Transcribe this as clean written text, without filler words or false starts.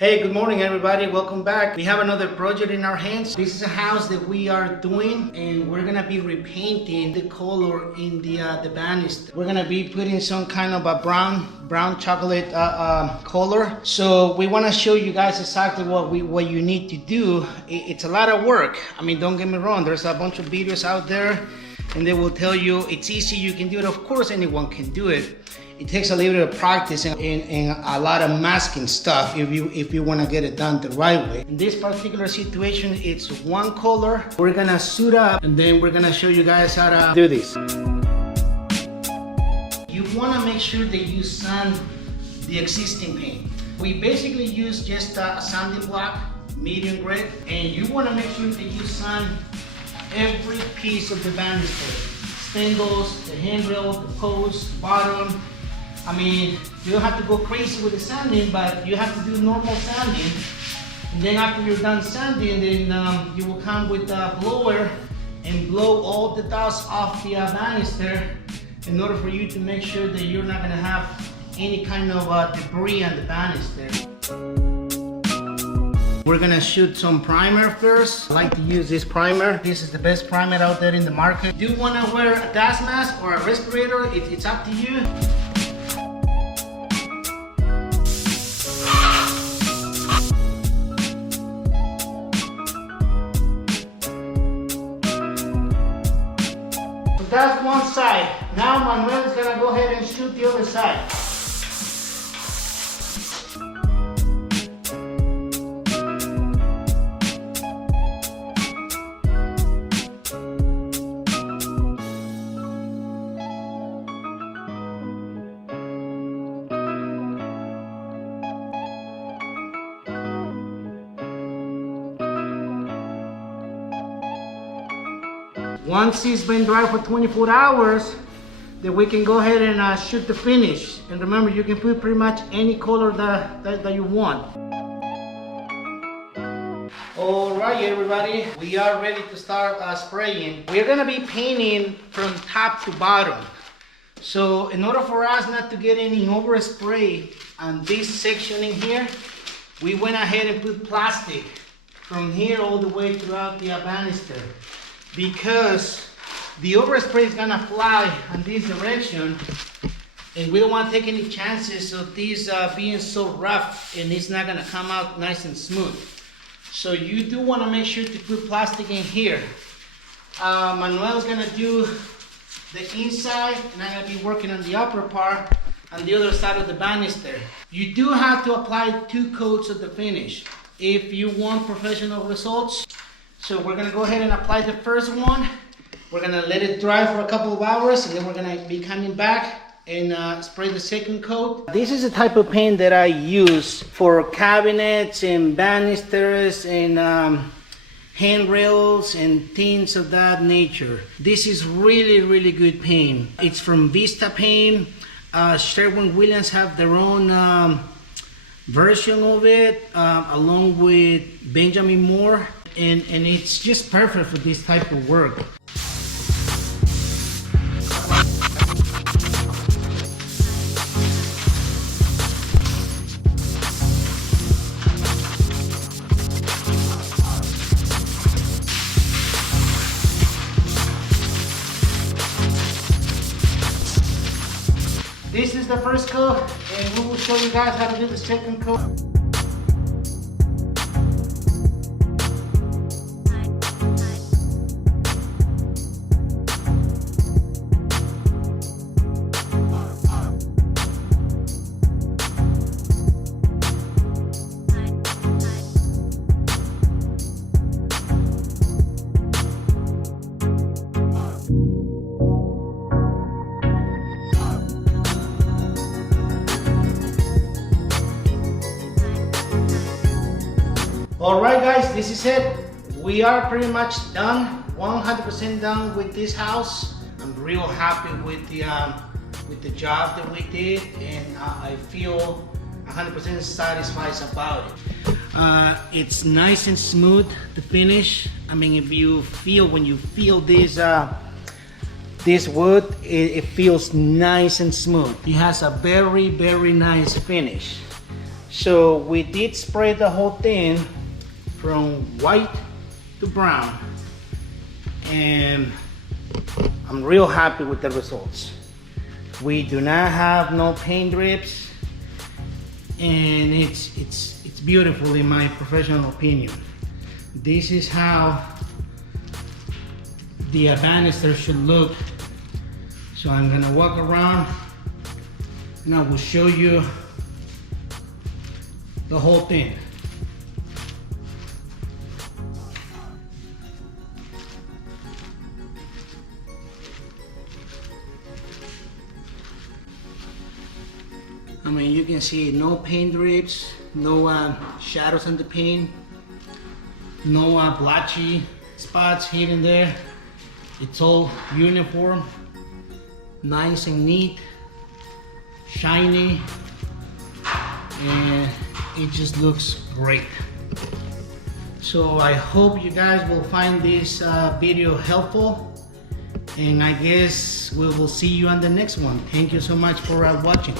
Hey, good morning everybody, welcome back. We have another project in our hands. This is a house that we are doing and we're gonna be repainting the color in the banister. We're gonna be putting some kind of a brown chocolate color. So we wanna show you guys exactly what you need to do. It's a lot of work. I mean, don't get me wrong, there's a bunch of videos out there and they will tell you it's easy, you can do it. Of course anyone can do it. It takes a little bit of practice and a lot of masking stuff if you want to get it done the right way. In this particular situation, it's one color. We're gonna suit up and then we're gonna show you guys how to do this. You want to make sure that you sand the existing paint. We basically use just a sanding block, medium grit, and you want to make sure that you sand every piece of the banister. Spindles, the handrail, the post, bottom. I mean, you don't have to go crazy with the sanding, but you have to do normal sanding. And then after you're done sanding, then you will come with a blower and blow all the dust off the banister in order for you to make sure that you're not gonna have any kind of debris on the banister. We're gonna shoot some primer first. I like to use this primer. This is the best primer out there in the market. Do you wanna wear a gas mask or a respirator? It's up to you. That's one side. Now Manuel is gonna go ahead and shoot the other side. Once it's been dry for 24 hours, then we can go ahead and shoot the finish. And remember, you can put pretty much any color that you want. All right, everybody, we are ready to start spraying. We're gonna be painting from top to bottom. So in order for us not to get any overspray on this section in here, we went ahead and put plastic from here all the way throughout the banister. Because the overspray is gonna fly in this direction and we don't want to take any chances of these being so rough and it's not gonna come out nice and smooth. So you do want to make sure to put plastic in here. Manuel's gonna do the inside and I'm gonna be working on the upper part on the other side of the banister. You do have to apply 2 coats of the finish if you want professional results. So we're gonna go ahead and apply the first one. We're gonna let it dry for a couple of hours and then we're gonna be coming back and spray the second coat. This is the type of paint that I use for cabinets and banisters and handrails and things of that nature. This is really good paint. It's from Vista Paint. Sherwin-Williams have their own version of it along with Benjamin Moore. And it's just perfect for this type of work. This is the first coat, and we will show you guys how to do the second coat. Alright guys, this is it. We are pretty much done, 100% done with this house. I'm real happy with the job that we did and I feel 100% satisfied about it. It's nice and smooth, the finish. I mean, when you feel this wood, it feels nice and smooth. It has a very nice finish. So we did spray the whole thing from white to brown, and I'm real happy with the results. We do not have no paint drips, and it's beautiful in my professional opinion. This is how the banister should look. So I'm gonna walk around and I will show you the whole thing. I mean, you can see no paint drips, no shadows on the paint, no blotchy spots here and there. It's all uniform, nice and neat, shiny, and it just looks great. So I hope you guys will find this video helpful, and I guess we will see you on the next one. Thank you so much for watching.